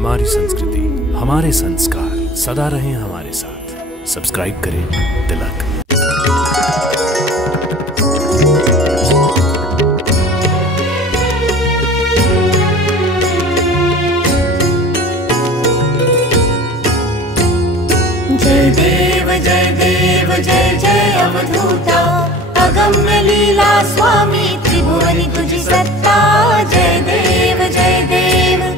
हमारी संस्कृति, हमारे संस्कार सदा रहें हमारे साथ। सब्सक्राइब करें तिलक। जय देव जय जय अवधूता, अगम्य लीला स्वामी त्रिभुवनी तुझी सत्ता। जय देव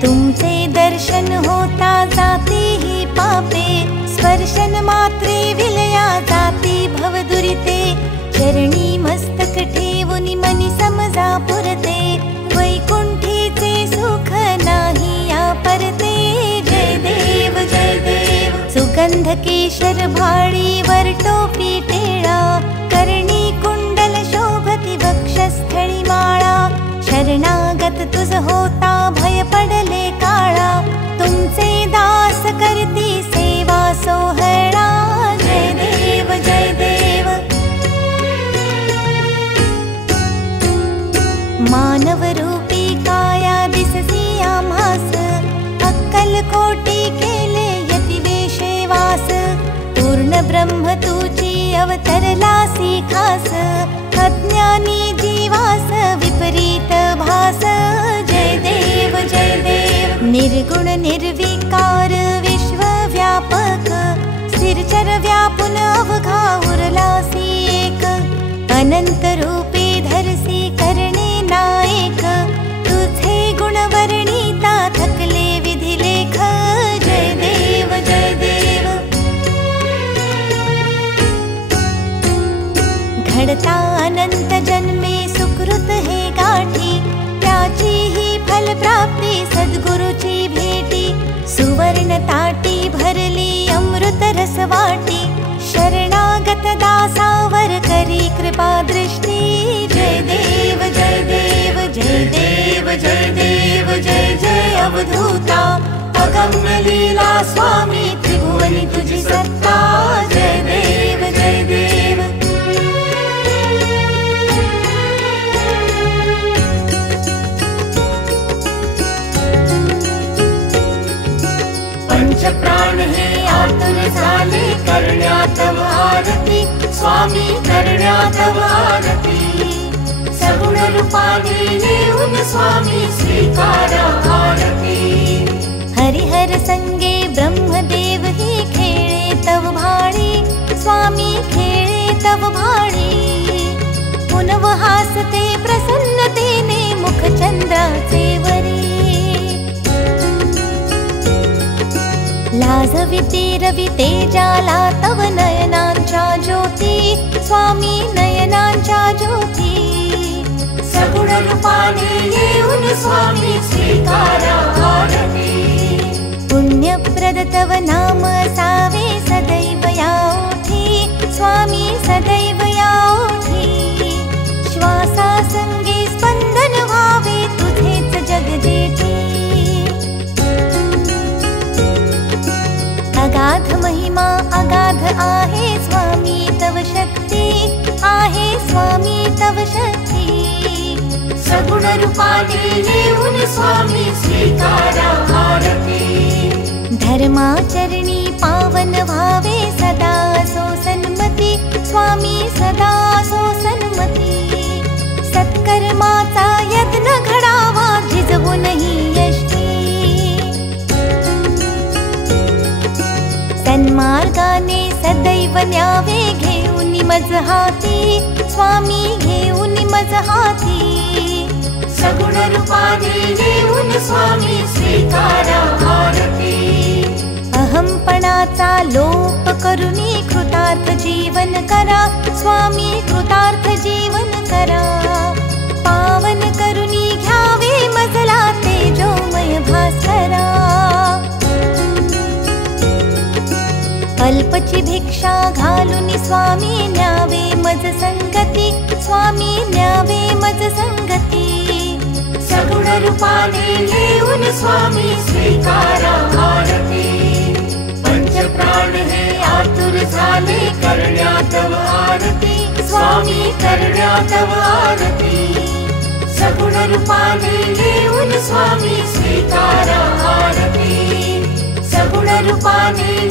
तुमचे दर्शन होता जाती ही पापे, स्पर्शन मात्रे विलया जाती भवदुरिते। चरणी मस्तक ठेवुनी मनी समजा पुरते, वैकुंठीचे सुख नाही या परते। जय देव सुगंध केशर भाळी वर टोपी टेळा, कर्णी कुंडल शोभती वक्षस्थळी माळा। शरणागत तुझ होता भय पडले काळा, तुमचे दास करती सेवा सोहळा। जय देव मानव रूपी काया दिससी आम्हास, अक्कलकोटी केले यती वेशे वास। पूर्ण ब्रह्म तुझी अवतरलासी खास, अज्ञानी जीवास विपरीत भास। जय देव निर्गुण निर्विकार विश्वव्यापक, स्थिरचर व्यापून अवघा उरलासी एक। अनंत रूपे धरसी करणे नायक, तुझे गुण वर्णिता थकले विधी लेख। जय देव घडता अनंत जन्मे सुकृत हे गाठी, त्याची ही फल प्राप्ती सद्गुरुची भेटी। सुवर्ण ताटी भरली अमृत रस वाटी, शरणागत दासावर करी कृपा दृष्टी। जय देव जय जय अवधूता, अगम्य लीला स्वामी त्रिभुवनी तुझी सत्ता। जय देव पंच प्राण हे आतुर झाले करण्यात आरती, स्वामी करण्यात आरती। सगुण रूपाने येऊन स्वामी स्वीकारा आरती। हरिहर संगे ब्रह्मदेव ही खेळे तव भाळी, स्वामी खेळे तव भाळी। पुनव हासते प्रसन्नतेने मुखचंद्राचे वरी, लाजविते रवि तेजाला तव नयनांच्या ज्योती, स्वामी नयनांच्या ज्योती। सगुण रूपाने येऊन स्वामी स्वीकारा आरती। पुण्यप्रद तव नाम असावे सदैव या ओठी, स्वामी सदैव या ओठी। श्वासासंगे स्पंदन व्हावे तुझेच जगजेठी। अगाध महिमा अगाध आहे स्वामी तव शक्ती, आहे स्वामी तव शक्ती। सगुण रूपाने येऊन स्वामी स्वीकारा आरती। धर्माचरणी पावन भावे सदा सो सन्मती, स्वामी सदा सो सन्मती। सत्कर्माचा यत्न घडावा झिजवूनही यष्टी, सन्मार्गाने सदैव न्यावे घेऊन मज हाती, स्वामी घेऊन मज हाती। सगुण रूपाने येऊन स्वामी स्वीकारा आरती। अहंपणाचा लोप करुनी कृतार्थ जीवन करा, स्वामी कृतार्थ जीवन करा। पावन करुनी घ्यावे मजला तेजोमय भास्करा। अल्पची भिक्षा घालूनी स्वामी न्यावे मज संगती, स्वामी न्यावे मज संगती। सगुण रूपाने येऊन स्वामी स्वीकारा आरती। पंच प्राण हे आतुर झाले करण्यात आरती, स्वामी करण्यात आरती। सगुण रूपाने येऊन स्वामी स्वीकारा आरती। रूपाने